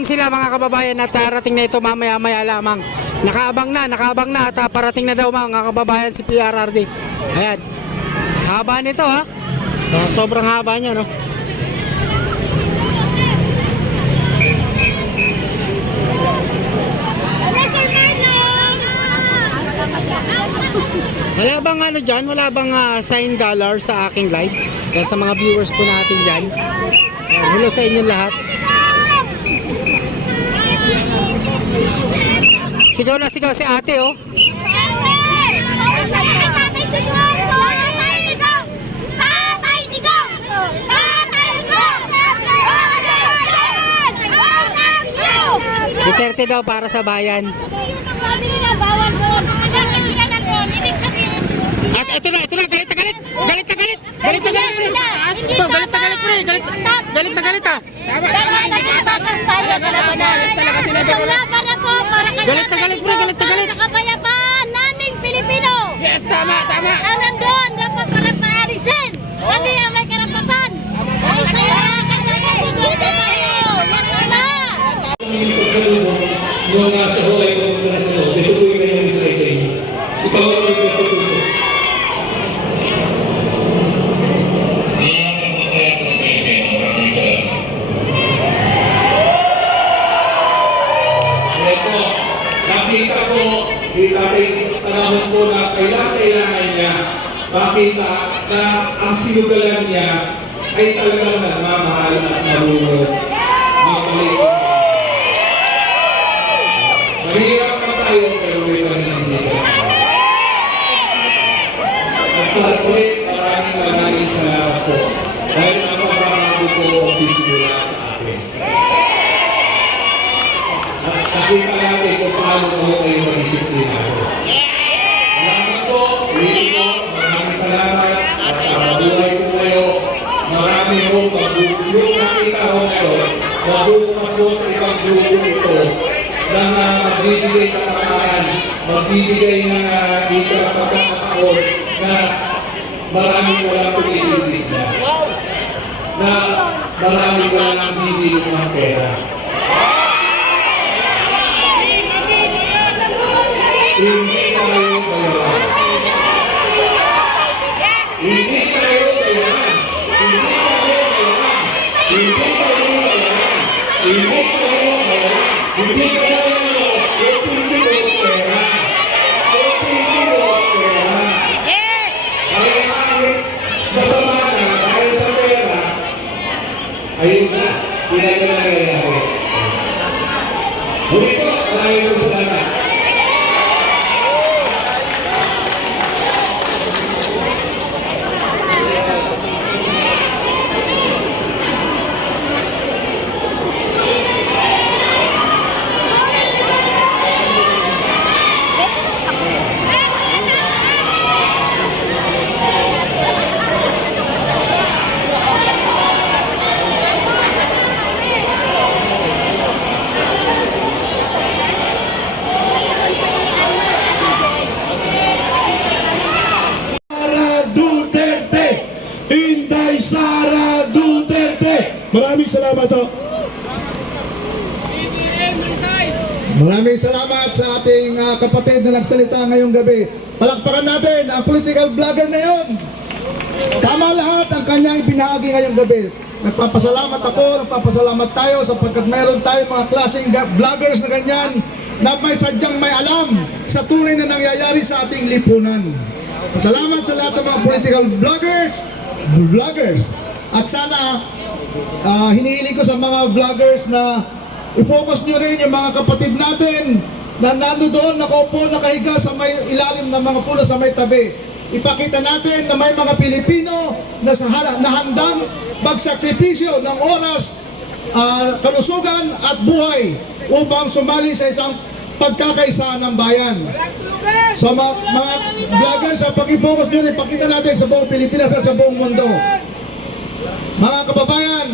Sila mga kababayan at parating na ito mamaya-maya lamang. Nakaabang na at parating na daw mga kababayan si PRRD. Ayan. Haba nito ha. Sobrang haba niya no. Wala bang ano dyan? Wala bang sign dollar sa aking live? Kaya sa mga viewers po natin dyan. Ayan, hello sa inyo lahat. Sigaw na sigaw si ate oh. Duterte daw para sa bayan. At ito na, galit na galit. Galit na galit. Galit na galit. Ito, galit na galit pre. Galit na galit ha. Galit na galit pre, galit na galit. Kapayapaan naming Pilipino. Yes, tama. Ang nandun, dapat pala paalisin. Kami ang may karapatan. Kaya kagagagagod na tayo. Yan wala. Yung sa hulay ko na sa hulay, tutuloy na yung isa-isa. Si Panginoon yung tutuloy. Nakita ko, tanahon ko na kailangan niya makita na ang sinugalan niya ay talagang nagmamahal at marunong makalit. Mahirap na tayo pero may panindigan. At sa ulit, maraming salamat po dahil ang pagbabago po ang sisimula sa akin. At nakita natin kung paano po kayo mag-disiplinado. Salamat po, maraming salamat at mabuhay po kayo. Marami po yung nakita ko ngayon, mabubukas po sa ibang grupo ito na magbibigay katakaan, magbibigay ng dito na pagkakataon na maraming walang pag-ibig na maraming walang bibig ng pera. Hindi tayo bayaran. Hindi tayo bayaran. Hindi tayo bayaran. Hindi tayo bayaran. Hindi tayo bayaran. Hindi tayo pera. Pera. Kaya kahit masama na dahil sa pera, ayun na, pinag-nangyayari. Muli po, maraming salamat. Sara Duterte. Maraming salamat ho. Maraming salamat sa ating kapatid na nagsalita ngayong gabi. Palakpakan natin ang political vlogger na yun. Tama lahat ang kanyang ibinahagi ngayong gabi. Nagpapasalamat ako, nagpapasalamat tayo sapagkat meron tayong mga klaseng vloggers na ganyan na may sadyang may alam sa tunay na nangyayari sa ating lipunan. Salamat sa lahat ng mga political vloggers. At sana hinihiling ko sa mga vloggers na I-focus nyo rin yung mga kapatid natin na nando doon, nakaupo, nakahiga sa may ilalim ng mga puno sa may tabi. Ipakita natin na may mga Pilipino na handang magsakripisyo ng oras, kalusugan at buhay upang sumali sa isang pagkakaisa ng bayan. So mga vloggers, sa pag-focus nyo, ipakita natin sa buong Pilipinas at sa buong mundo. Mga kababayan,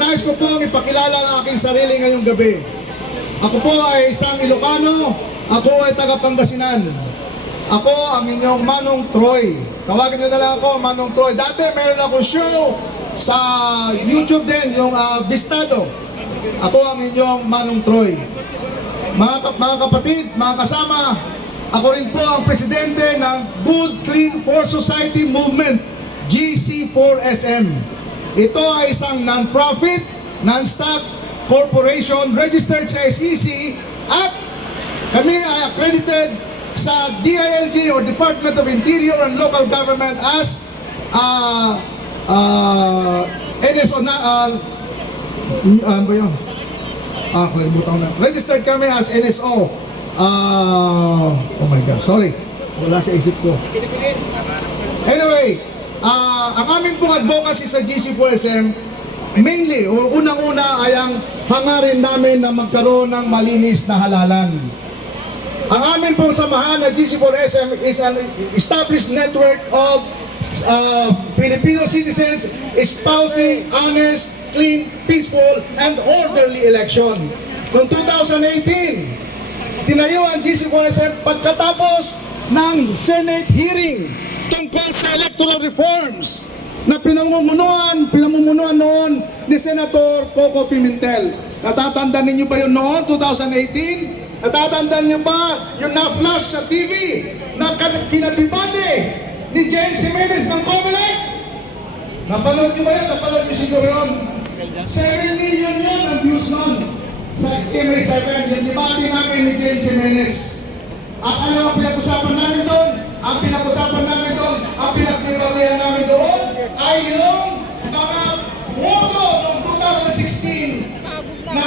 nais ko po ang ipakilala ang aking sarili ngayong gabi. Ako po ay isang Ilocano, ako ay taga Pangasinan. Ako ang inyong Manong Troy. Tawagin nyo na lang ako, Manong Troy. Dati meron akong show sa YouTube din, yung Bistado. Ako ang inyong Manong Troy. Mga kapatid, mga kasama, ako rin po ang presidente ng Good Clean for Society Movement, GC4SM. Ito ay isang non-profit, non-stock corporation registered sa SEC at kami ay accredited sa DILG or Department of Interior and Local Government as NSO na ano ba yun? Kalimutan ko na. Registered kami as NSO. Oh my God, sorry. Wala sa isip ko. Anyway, ang aming pong advocacy sa GC4SM, mainly, o unang-una ay ang hangarin namin na magkaroon ng malinis na halalan. Ang amin pong samahan na GC4SM is an established network of Filipino citizens espousing honest, clean, peaceful, and orderly election. Noong 2018, tinayo ang GC4SM pagkatapos ng Senate hearing tungkol sa electoral reforms na pinamumunuan noon ni Senator Coco Pimentel. Natatandaan ninyo ba yun noon, 2018? Natatandaan niyo ba yung na-flash sa TV na kinatibate ni Jane Jimenez ng Comelec? Napanood niyo ba yan? Napanood niyo siguro yun? 7 million yun ang views noon sa GMA7, yung debate namin ni Jane Jimenez. At ano ang pinag-usapan namin doon? Ang pinag-usapan namin doon, ang pinag-debatehan namin doon ay yung mga boto noong 2016 na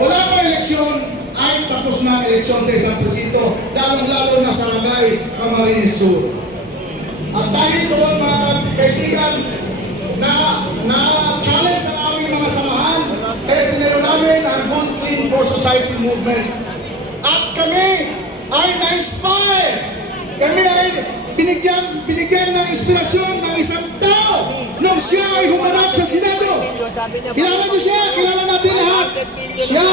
wala pa eleksyon ay tapos na ang eleksyon sa isang presinto, lalong-lalo na sa Ragay, Camarines Sur. At dahil doon mga kaibigan na challenge ang aming mga samahan, tinayo namin ang Good Clean for Society Movement. At kami ay na-inspire. Kami ay binigyan ng inspirasyon ng isang tao nung siya ay humarap sa Senado. Kilala niyo siya, kilala natin lahat. Siya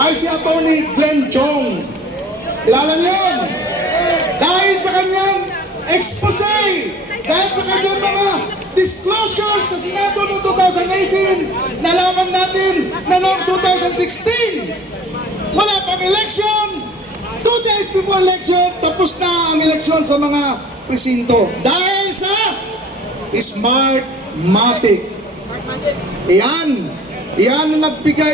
ay si Atty. Glenn Chong. Kilala niyo yun? Dahil sa kanyang expose, dahil sa kanyang mga disclosures sa Senado noong 2018, nalaman natin na noong 2016, wala pang election. 2 days before election, tapos na ang eleksyon sa mga presinto. Dahil sa Smartmatic. Iyan ang nagbigay